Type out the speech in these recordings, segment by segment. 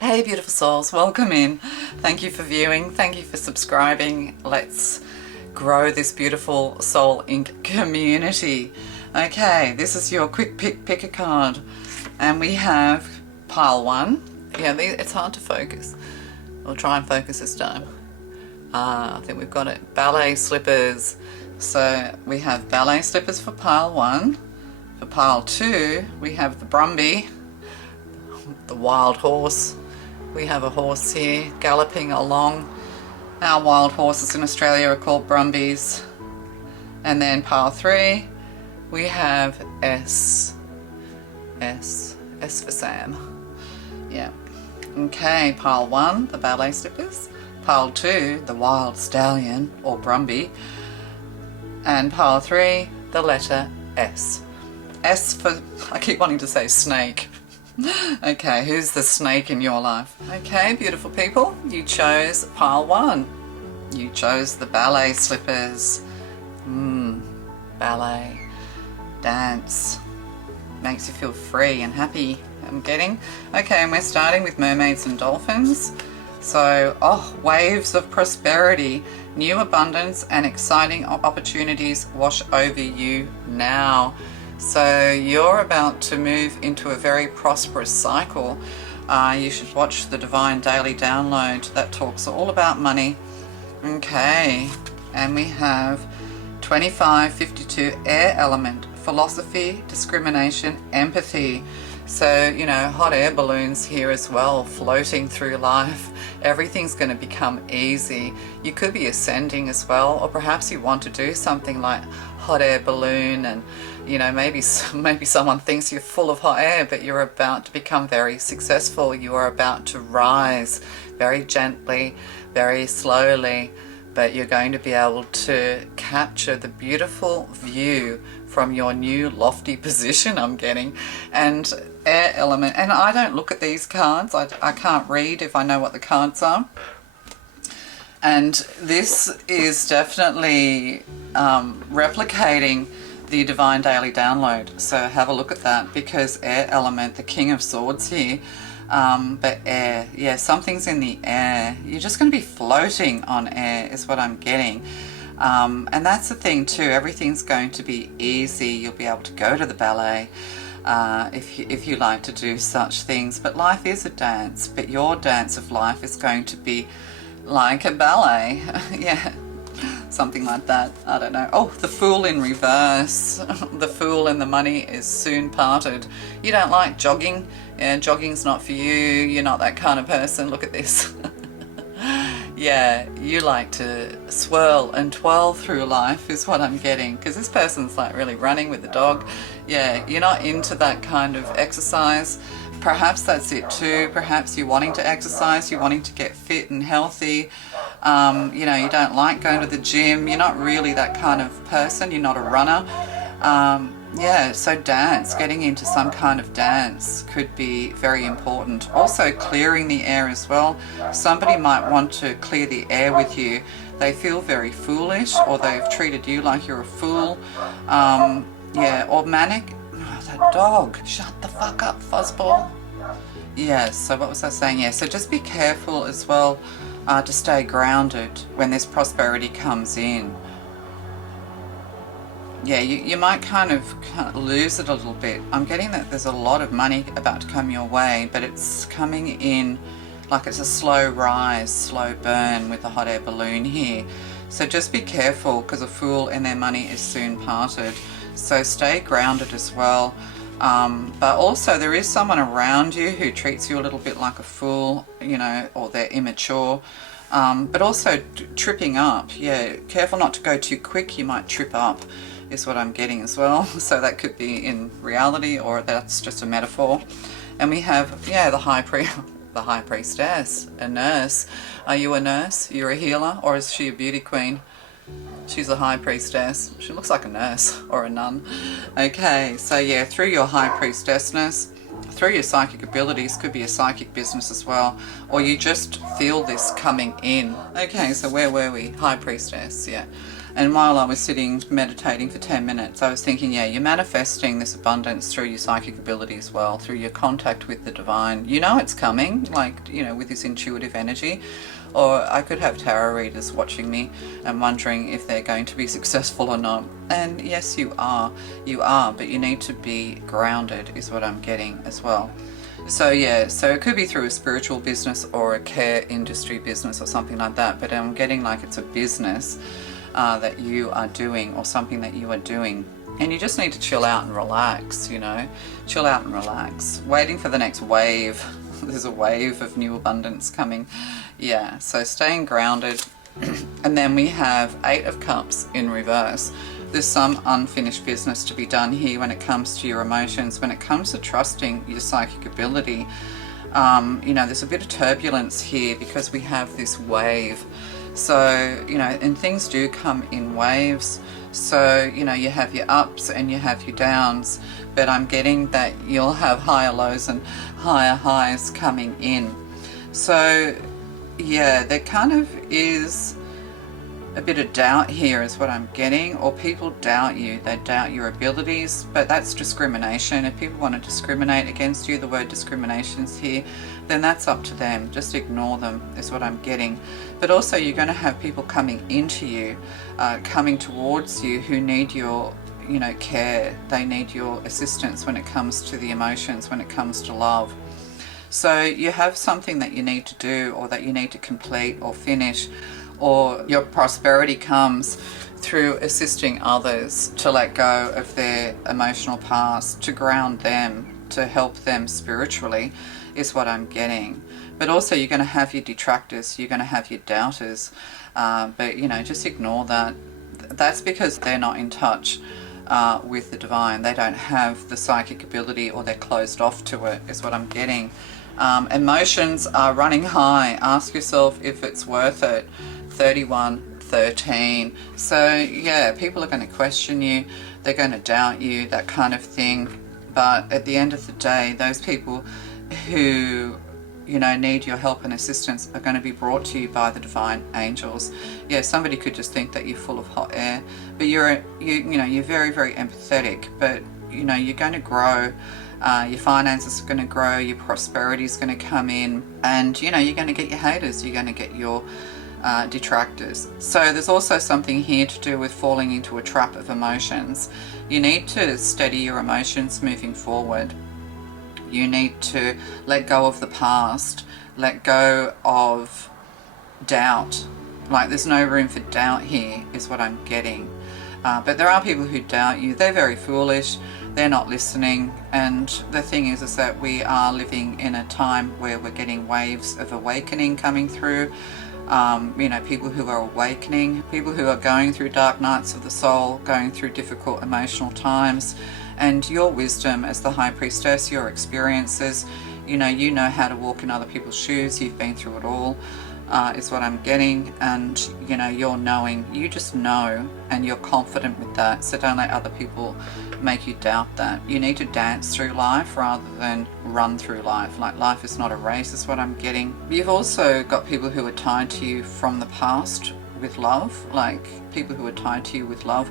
Hey beautiful souls, welcome in. Thank you for viewing, thank you for subscribing. Let's grow this beautiful Soul Inc. community. Okay, this is your quick pick a card. And we have pile 1. Yeah, it's hard to focus. We'll try and focus this time. I think we've got it. Ballet slippers. So we have ballet slippers for pile 1. For pile 2, we have the Brumby, the wild horse. We have a horse here galloping along. Our wild horses in Australia are called Brumbies. And then pile 3, we have S for Sam. Yeah. Okay, pile 1, the ballet slippers. Pile 2, the wild stallion or Brumby. And pile 3, the letter S. S for, I keep wanting to say snake. Okay, who's the snake in your life? Okay, beautiful people, you chose pile 1. You chose the ballet slippers. Ballet, dance, makes you feel free and happy, I'm getting. Okay, and we're starting with Mermaids and Dolphins. So, waves of prosperity, new abundance and exciting opportunities wash over you now. So you're about to move into a very prosperous cycle. You should watch the Divine Daily Download that talks all about money. Okay, and we have 2552 air element, philosophy, discrimination, empathy. So, you know, hot air balloons here as well, floating through life. Everything's going to become easy. You could be ascending as well, or perhaps you want to do something like hot air balloon, and you know, maybe someone thinks you're full of hot air, but you're about to become very successful. You are about to rise very gently, very slowly, but you're going to be able to capture the beautiful view from your new lofty position, I'm getting. And air element, and I don't look at these cards, I can't read if I know what the cards are. And this is definitely replicating the Divine Daily Download. So have a look at that, because air element, the King of Swords here, but air, yeah, something's in the air. You're just going to be floating on air is what I'm getting. And that's the thing too, everything's going to be easy. You'll be able to go to the ballet if you like to do such things. But life is a dance, but your dance of life is going to be like a ballet. Yeah, something like that. I don't know. Oh, the Fool in reverse. The Fool and the money is soon parted. You don't like jogging. Yeah, jogging's not for you. You're not that kind of person. Look at this. Yeah, you like to swirl and twirl through life is what I'm getting, because this person's like really running with the dog. Yeah, you're not into that kind of exercise. Perhaps that's it too. Perhaps you're wanting to exercise, you're wanting to get fit and healthy. You know, you don't like going to the gym. You're not really that kind of person. You're not a runner. Yeah, so dance, getting into some kind of dance could be very important. Also clearing the air as well. Somebody might want to clear the air with you. They feel very foolish, or they've treated you like you're a fool. Yeah, or manic. Oh, that dog. Shut the fuck up, fuzzball. Yeah, so what was I saying? Yeah, so just be careful as well to stay grounded when this prosperity comes in. Yeah, you might kind of lose it a little bit. I'm getting that there's a lot of money about to come your way, but it's coming in like it's a slow rise, slow burn with the hot air balloon here. So just be careful, because a fool and their money is soon parted. So stay grounded as well. But also there is someone around you who treats you a little bit like a fool, you know, or they're immature. But also tripping up. Yeah, careful not to go too quick. You might trip up is what I'm getting as well. So that could be in reality, or that's just a metaphor. And we have, yeah, the high priestess, a nurse. Are you a nurse? You're a healer, or is she a beauty queen? She's a high priestess. She looks like a nurse or a nun. Okay, so yeah, through your high priestessness, through your psychic abilities, could be a psychic business as well, or you just feel this coming in. Okay, so where were we? High priestess, yeah. And while I was sitting meditating for 10 minutes, I was thinking, yeah, you're manifesting this abundance through your psychic ability as well, through your contact with the divine. You know it's coming, like, you know, with this intuitive energy. Or I could have tarot readers watching me and wondering if they're going to be successful or not. And yes, you are, but you need to be grounded is what I'm getting as well. So yeah, so it could be through a spiritual business or a care industry business or something like that, but I'm getting like it's a business that you are doing, or something that you are doing. And you just need to chill out and relax, you know, chill out and relax, waiting for the next wave. There's a wave of new abundance coming. Yeah, so staying grounded. And then we have 8 of Cups in reverse. There's some unfinished business to be done here when it comes to your emotions, when it comes to trusting your psychic ability. You know, there's a bit of turbulence here because we have this wave. So, you know, and things do come in waves. So, you know, you have your ups and you have your downs, but I'm getting that you'll have higher lows and higher highs coming in. So, yeah, there kind of is a bit of doubt here is what I'm getting, or people doubt you, they doubt your abilities, but that's discrimination. If people want to discriminate against you, the word discrimination's here, then that's up to them. Just ignore them is what I'm getting. But also you're going to have people coming into you, coming towards you, who need your, you know, care. They need your assistance when it comes to the emotions, when it comes to love. So you have something that you need to do, or that you need to complete or finish, or your prosperity comes through assisting others to let go of their emotional past, to ground them, to help them spiritually is what I'm getting. But also you're going to have your detractors, you're going to have your doubters, but you know, just ignore that. That's because they're not in touch with the divine. They don't have the psychic ability, or they're closed off to it is what I'm getting. Emotions are running high. Ask yourself if it's worth it. 31-13. So yeah, people are going to question you, they're going to doubt you, that kind of thing. But at the end of the day, those people who, you know, need your help and assistance are going to be brought to you by the divine angels. Yeah, somebody could just think that you're full of hot air, but you know, you're very, very empathetic. But you know, you're going to grow. Your finances are going to grow, your prosperity is going to come in, and you know, you're going to get your haters, you're going to get your detractors. So there's also something here to do with falling into a trap of emotions. You need to steady your emotions moving forward. You need to let go of the past, let go of doubt. Like, there's no room for doubt here is what I'm getting. But there are people who doubt you. They're very foolish, they're not listening. And the thing is that we are living in a time where we're getting waves of awakening coming through. You know, people who are awakening, people who are going through dark nights of the soul, going through difficult emotional times, and your wisdom as the High Priestess, your experiences, you know how to walk in other people's shoes, you've been through it all, is what I'm getting. And you know, you're knowing, you just know, and you're confident with that. So don't let other people make you doubt that. You need to dance through life rather than run through life. Like, life is not a race is what I'm getting. You've also got people who are tied to you from the past with love, like people who are tied to you with love.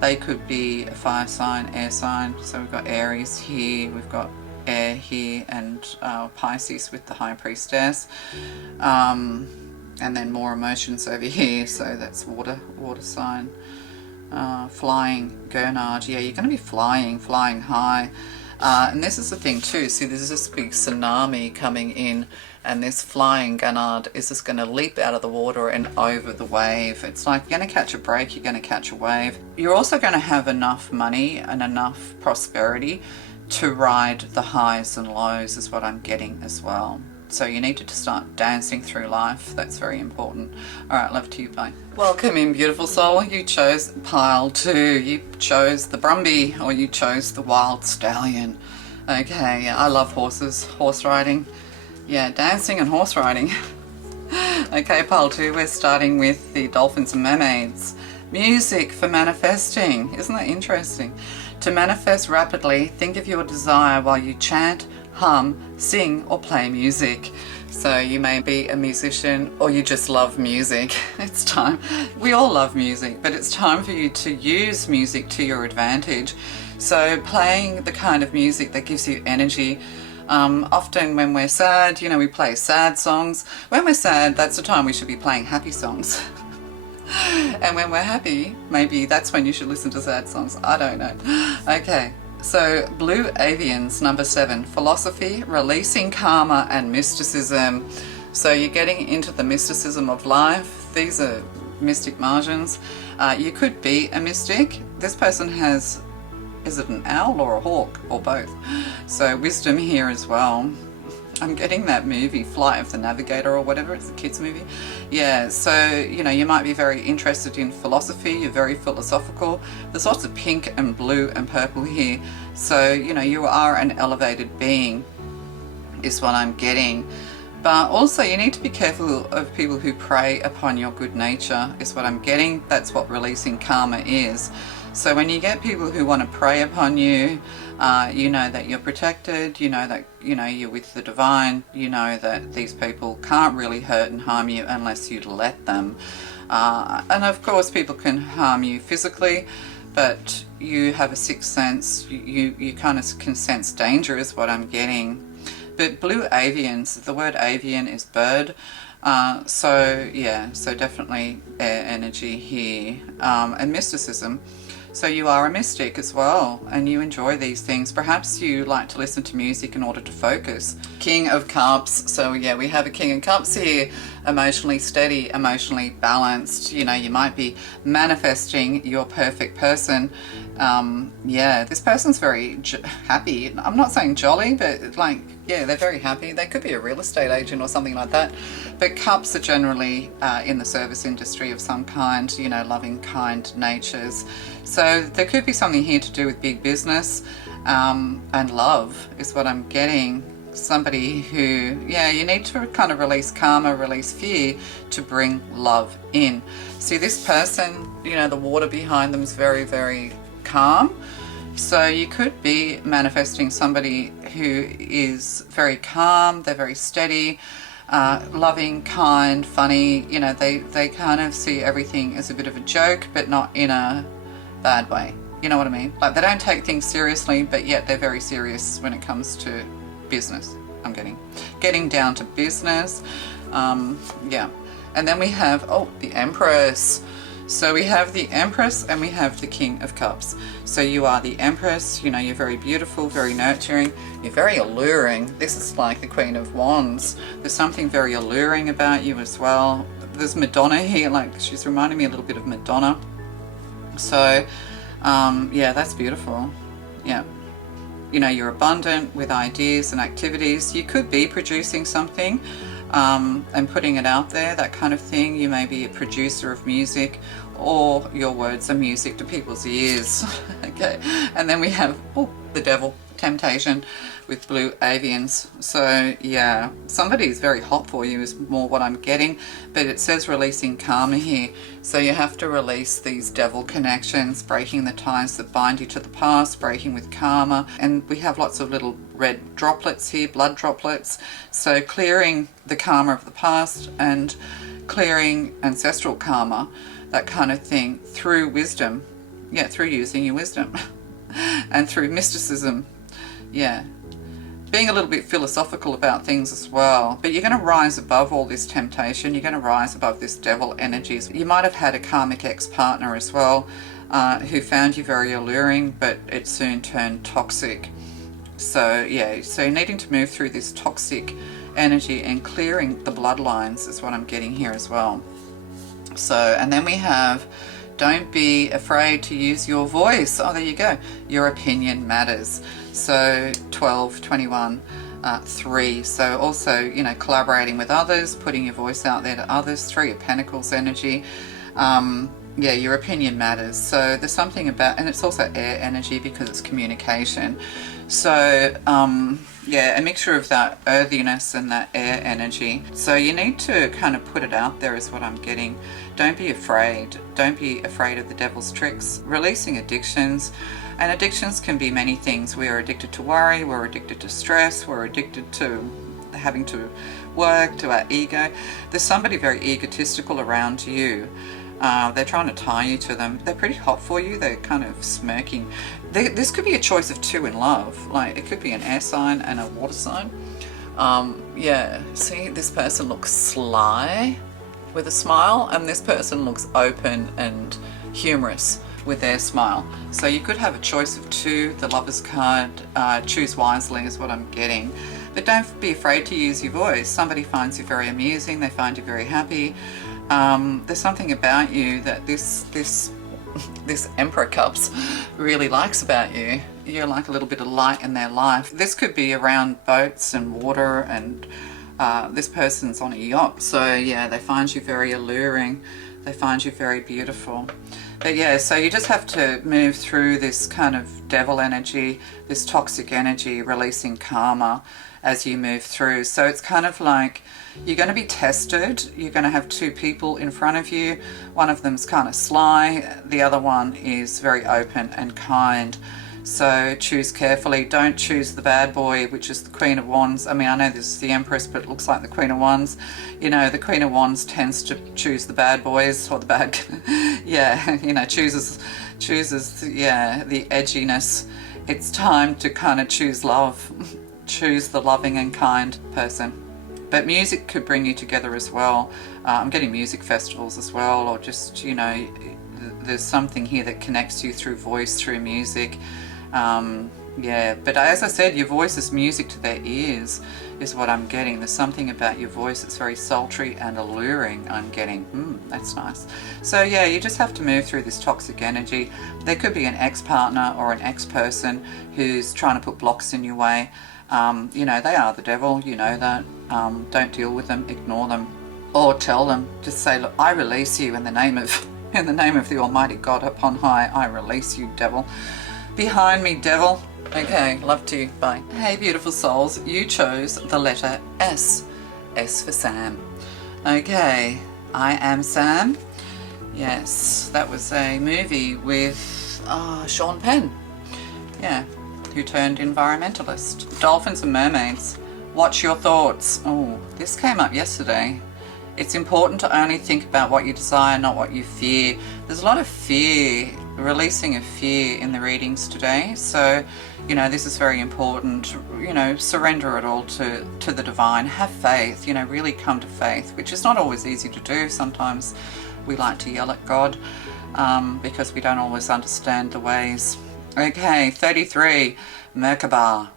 They could be a fire sign, air sign. So we've got Aries here, we've got air here, and Pisces with the High Priestess. And then more emotions over here, so that's water sign. Flying, Gurnard, yeah, you're going to be flying high. And this is the thing too, see, there's this big tsunami coming in, and this flying Gurnard is just going to leap out of the water and over the wave. It's like you're going to catch a break, you're going to catch a wave. You're also going to have enough money and enough prosperity to ride the highs and lows is what I'm getting as well. So you need to start dancing through life. That's very important. All right, love to you, bye. Welcome in, beautiful soul. You chose pile 2. You chose the Brumby, or you chose the Wild Stallion. Okay, yeah, I love horses, horse riding. Yeah, dancing and horse riding. Okay, pile 2, we're starting with the Dolphins and Mermaids. Music for manifesting. Isn't that interesting? To manifest rapidly, think of your desire while you chant, hum, sing, or play music. So you may be a musician or you just love music. It's time. We all love music, but it's time for you to use music to your advantage. So playing the kind of music that gives you energy. Often when we're sad, we play sad songs. When we're sad, that's the time we should be playing happy songs. And when we're happy, maybe that's when you should listen to sad songs. I don't know. Okay. So Blue Avians, number 7, philosophy, releasing karma and mysticism. So you're getting into the mysticism of life. These are mystic Martians. You could be a mystic. This person has, is it an owl or a hawk or both? So wisdom here as well. I'm getting that movie, Flight of the Navigator or whatever, it's a kids movie. Yeah, so, you might be very interested in philosophy, you're very philosophical. There's lots of pink and blue and purple here. So, you are an elevated being, is what I'm getting. But also you need to be careful of people who prey upon your good nature, is what I'm getting. That's what releasing karma is. So when you get people who want to prey upon you, you know that you're protected, you know that you're with the divine, you know that these people can't really hurt and harm you unless you let them. And of course people can harm you physically, but you have a sixth sense, you kind of can sense danger is what I'm getting. But Blue Avians, the word avian is bird. So definitely air energy here, and mysticism. So you are a mystic as well, and you enjoy these things. Perhaps you like to listen to music in order to focus. King of Cups. So yeah, we have a King of Cups here. Emotionally steady, emotionally balanced. You might be manifesting your perfect person. This person's very happy. I'm not saying jolly, but they're very happy. They could be a real estate agent or something like that. But cups are generally in the service industry of some kind, loving, kind natures. So there could be something here to do with big business and love is what I'm getting. Somebody who, you need to kind of release karma, release fear to bring love in. See, this person, the water behind them is very, very calm. So you could be manifesting somebody who is very calm, they're very steady, loving, kind, funny. They kind of see everything as a bit of a joke, but not in a bad way. You know what I mean? Like they don't take things seriously, but yet they're very serious when it comes to business. I'm getting down to business. And then we have the Empress. So we have the Empress and we have the King of Cups. So you are the Empress, you're very beautiful, very nurturing, you're very alluring. This is like the Queen of Wands. There's something very alluring about you as well. There's Madonna here, she's reminding me a little bit of Madonna. So that's beautiful. Yeah. You're abundant with ideas and activities. You could be producing something and putting it out there, that kind of thing. You may be a producer of music, or your words are music to people's ears. Okay, and then we have the Devil, temptation, with Blue Avians. So yeah, somebody's very hot for you is more what I'm getting, but it says releasing karma here. So you have to release these devil connections, breaking the ties that bind you to the past, breaking with karma. And we have lots of little red droplets here, blood droplets. So clearing the karma of the past and clearing ancestral karma, that kind of thing, through wisdom. Yeah, through using your wisdom and through mysticism. Yeah, being a little bit philosophical about things as well. But you're going to rise above all this temptation. You're going to rise above this devil energies. You might have had a karmic ex-partner as well who found you very alluring, but it soon turned toxic. So yeah, so you're needing to move through this toxic energy and clearing the bloodlines is what I'm getting here as well. So, and then we have, don't be afraid to use your voice. Oh, there you go. Your opinion matters. So 12, 21, 3. So also, collaborating with others, putting your voice out there to others. 3 of Pentacles energy. Your opinion matters. So there's something about, and it's also air energy because it's communication. So a mixture of that earthiness and that air energy. So you need to kind of put it out there is what I'm getting. Don't be afraid. Don't be afraid of the devil's tricks. Releasing addictions. And addictions can be many things. We are addicted to worry, we're addicted to stress, we're addicted to having to work, to our ego. There's somebody very egotistical around you. They're trying to tie you to them. They're pretty hot for you. They're kind of smirking. This could be a choice of two in love. Like, it could be an air sign and a water sign. Yeah, see, this person looks sly with a smile, and this person looks open and humorous with their smile. So you could have a choice of two. The Lover's card, choose wisely is what I'm getting. But don't be afraid to use your voice. Somebody finds you very amusing. They find you very happy. There's something about you that this Emperor Cups really likes about you. You're like a little bit of light in their life. This could be around boats and water, and this person's on a yacht. So yeah, they find you very alluring. They find you very beautiful. But yeah, so you just have to move through this kind of devil energy, this toxic energy, releasing karma as you move through. So it's kind of like you're going to be tested. You're going to have two people in front of you. One of them's kind of sly. The other one is very open and kind. So choose carefully. Don't choose the bad boy, which is the Queen of Wands. I mean, I know this is the Empress, but it looks like the Queen of Wands. You know, the Queen of Wands tends to choose the bad boys, or the bad, yeah, you know, chooses, yeah, the edginess. It's time to kind of choose love. Choose the loving and kind person. But music could bring you together as well. I'm getting music festivals as well, or just, you know, there's something here that connects you through voice, through music. Yeah, but as I said, your voice is music to their ears, is what I'm getting. There's something about your voice that's very sultry and alluring, I'm getting. That's nice. So yeah, you just have to move through this toxic energy. There could be an ex-partner or an ex-person who's trying to put blocks in your way. You know, they are the devil, you know that. Don't deal with them, ignore them, or tell them. Just say, look, I release you in the name of the Almighty God upon high. I release you, devil. Behind me, devil. Okay, love to you. Bye. Hey, beautiful souls. You chose the letter S. S for Sam. Okay, I am Sam. Yes, that was a movie with Sean Penn. Yeah, who turned environmentalist. Dolphins and Mermaids. What's your thoughts? Oh, this came up yesterday. It's important to only think about what you desire, not what you fear. There's a lot of fear, releasing of fear in the readings today. So, you know, this is very important. You know, surrender it all to the divine. Have faith, you know, really come to faith, which is not always easy to do. Sometimes we like to yell at God because we don't always understand the ways. Okay, 33, Merkaba.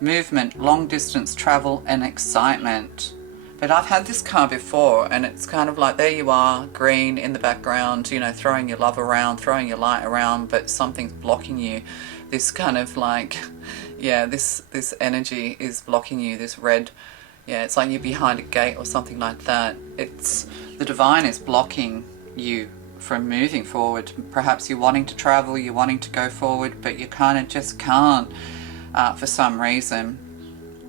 Movement, long distance travel and excitement. But I've had this card before, and it's kind of like, there you are, green in the background, you know, throwing your love around, throwing your light around, but something's blocking you. This kind of like, yeah, this energy is blocking you, this red, yeah, it's like you're behind a gate or something like that. It's, the divine is blocking you from moving forward. Perhaps you're wanting to travel, you're wanting to go forward, but you kind of just can't for some reason.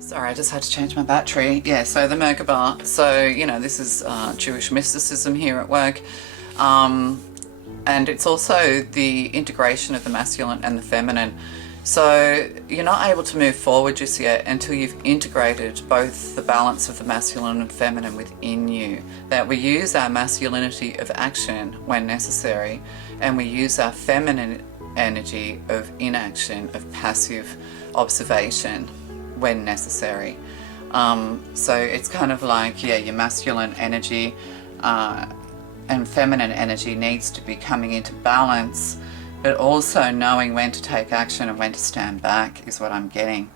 Sorry, I just had to change my battery. Yeah, so the Merkaba. So, you know, this is Jewish mysticism here at work. And it's also the integration of the masculine and the feminine. So you're not able to move forward just yet until you've integrated both the balance of the masculine and feminine within you. That we use our masculinity of action when necessary, and we use our feminine energy of inaction, of passive observation when necessary. So it's kind of like, yeah, your masculine energy and feminine energy needs to be coming into balance, but also knowing when to take action and when to stand back is what I'm getting.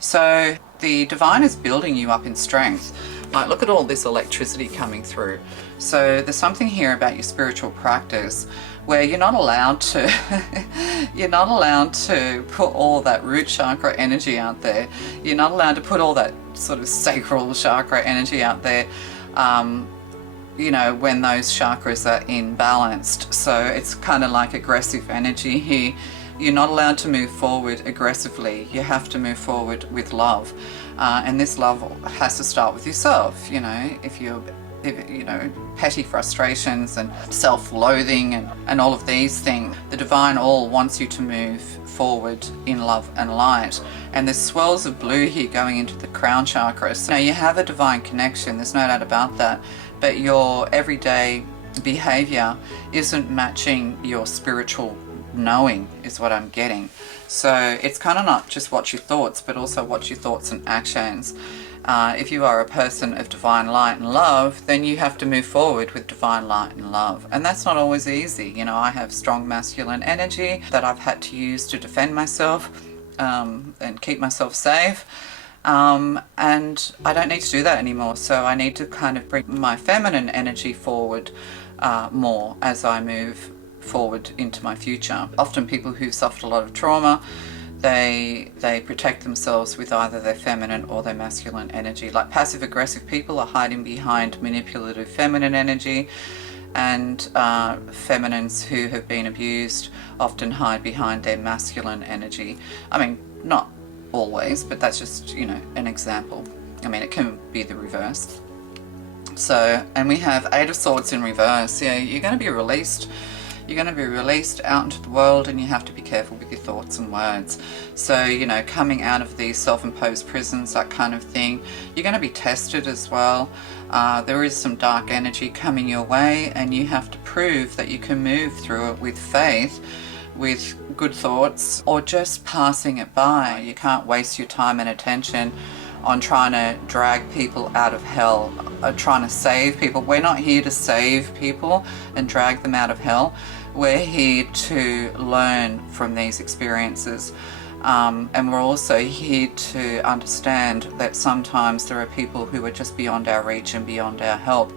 So the divine is building you up in strength. Like, look at all this electricity coming through. So there's something here about your spiritual practice where you're not allowed to you're not allowed to put all that root chakra energy out there. You're not allowed to put all that sort of sacral chakra energy out there, you know, when those chakras are imbalanced. So it's kind of like aggressive energy here. You're not allowed to move forward aggressively. You have to move forward with love. And this love has to start with yourself. You know, if you're you know, petty frustrations and self-loathing and all of these things. The divine all wants you to move forward in love and light. And there's swirls of blue here going into the crown chakra. So you have a divine connection, there's no doubt about that, but your everyday behavior isn't matching your spiritual knowing, is what I'm getting. So it's kind of not just watch your thoughts, but also watch your thoughts and actions. If you are a person of divine light and love, then you have to move forward with divine light and love. And that's not always easy. You know, I have strong masculine energy that I've had to use to defend myself and keep myself safe. And I don't need to do that anymore. So I need to kind of bring my feminine energy forward more as I move forward into my future. Often people who've suffered a lot of trauma, they protect themselves with either their feminine or their masculine energy. Like passive aggressive people are hiding behind manipulative feminine energy, and feminines who have been abused often hide behind their masculine energy. I mean, not always, but that's just, you know, an example. I mean, it can be the reverse. So, and we have Eight of Swords in reverse. Yeah, you're going to be released. You're going to be released out into the world, and you have to be careful with your thoughts and words. So, you know, coming out of these self-imposed prisons, that kind of thing, you're going to be tested as well. There is some dark energy coming your way, and you have to prove that you can move through it with faith, with good thoughts, or just passing it by. You can't waste your time and attention on trying to drag people out of hell, trying to save people. We're not here to save people and drag them out of hell. We're here to learn from these experiences. And we're also here to understand that sometimes there are people who are just beyond our reach and beyond our help.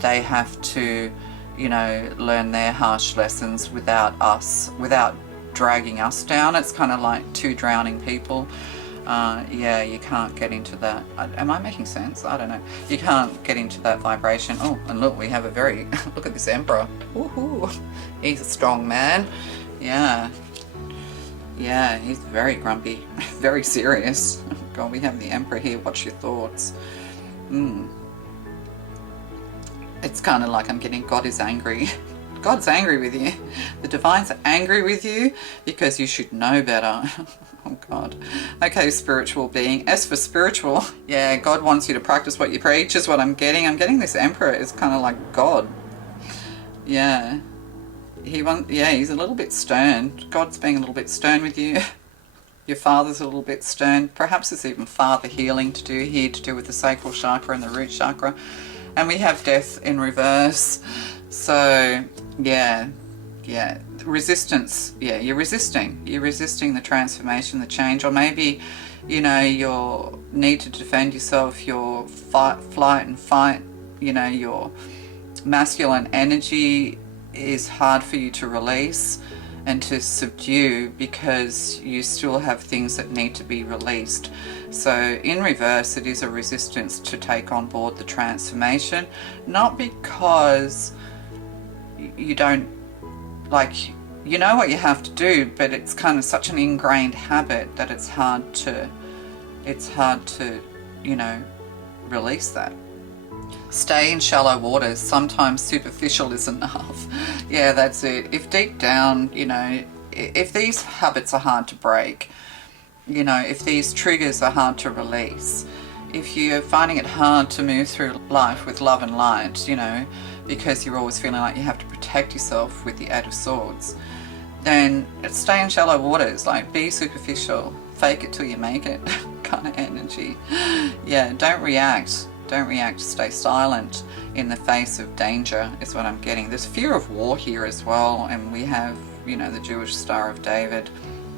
They have to, you know, learn their harsh lessons without us, without dragging us down. It's kind of like two drowning people. Yeah, you can't get into that. Am I making sense? I don't know. You can't get into that vibration. Oh, and look, we have a very, look at this Emperor. Woohoo! He's a strong man. Yeah. Yeah, he's very grumpy, very serious. God, we have the Emperor here. Watch your thoughts. It's kind of like I'm getting God is angry. God's angry with you. The Divine's angry with you because you should know better. Oh God. Okay, spiritual being. As for spiritual, yeah, God wants you to practice what you preach is what I'm getting. I'm getting this Emperor is kind of like God. Yeah. He's a little bit stern. God's being a little bit stern with you. Your father's a little bit stern. Perhaps there's even father healing to do here, to do with the sacral chakra and the root chakra. And we have death in reverse. So, yeah, resistance. Yeah, you're resisting the transformation, the change, or maybe, you know, your need to defend yourself, your flight and fight, you know, your masculine energy is hard for you to release and to subdue because you still have things that need to be released. So in reverse, it is a resistance to take on board the transformation, not because you don't, like, you know what you have to do, but it's kind of such an ingrained habit that it's hard to, you know, release that. Stay in shallow waters. Sometimes superficial is enough. Yeah, that's it. If deep down, you know, if these habits are hard to break, you know, if these triggers are hard to release, if you're finding it hard to move through life with love and light, you know, because you're always feeling like you have to protect yourself with the Eight of Swords, then stay in shallow waters. Like, be superficial, fake it till you make it kind of energy. Yeah, don't react, stay silent in the face of danger is what I'm getting. There's fear of war here as well, and we have, you know, the Jewish Star of David,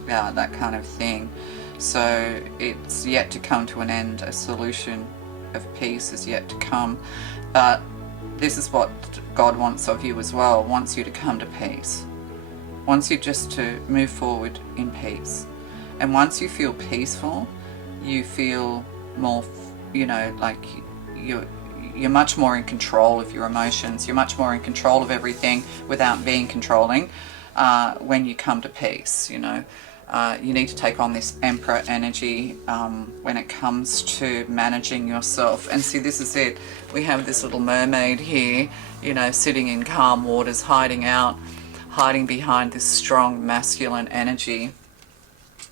that kind of thing. So it's yet to come to an end. A solution of peace is yet to come, but this is what God wants of you as well. Wants you to come to peace, wants you just to move forward in peace. And once you feel peaceful, you feel more, you know, like you're much more in control of your emotions. You're much more in control of everything without being controlling when you come to peace, you know. you need to take on this Emperor energy when it comes to managing yourself. And see, this is it. We have this little mermaid here, you know, sitting in calm waters, hiding behind this strong masculine energy.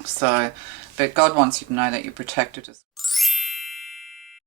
So, but God wants you to know that you're protected as